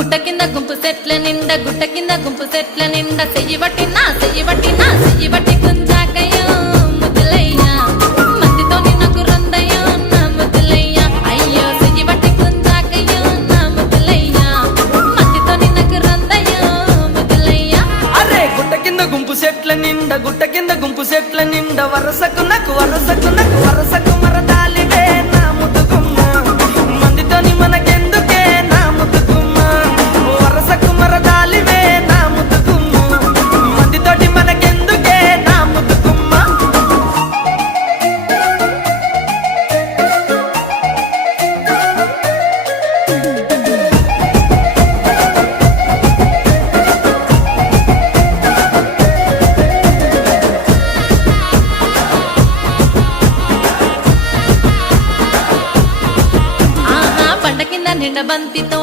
గుట్ట కింద గుంపు సెట్ల నిండా గుట్ట కింద గుంపు సెట్ల నిండా చెయ్యి బట్టి గుంజాకయ్యో ముద్దులయ్యా మందితో నాకు రందయ్యో నా ముద్దులయ్యా అయ్యో చెయ్యి బట్టి గుంజాకయ్యో నా ముద్దులయ్యా మందితో నాకు రందయ్యో ముద్దులయ్యా అరే గుట్ట కింద గుంపు సెట్ల నిండా గుట్ట కింద గుంపు సెట్ల నిండా వరసకు వరసకు మరదాలివే నా ముద్దుగుమ్మ మందితోని మనకెందుకే నా ముద్దుగుమ్మ వరసకు మరదాలివే నా ముద్దుగుమ్మ మందితోటి మనకెందుకే నా ముద్దుగుమ్మ ఆహా పండ కింద నిండ బంతితో